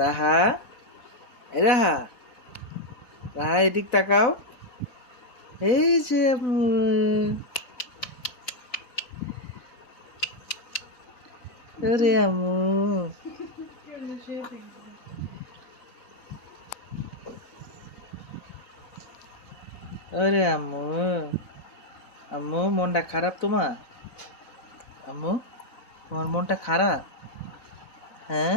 রাহা রাহা রাহা এদিক তাকাও এই যে আমু রে আমু আরে আমু আম্মু মনটা খারাপ তোমার আম্মু তোমার মনটা খারাপ হ্যাঁ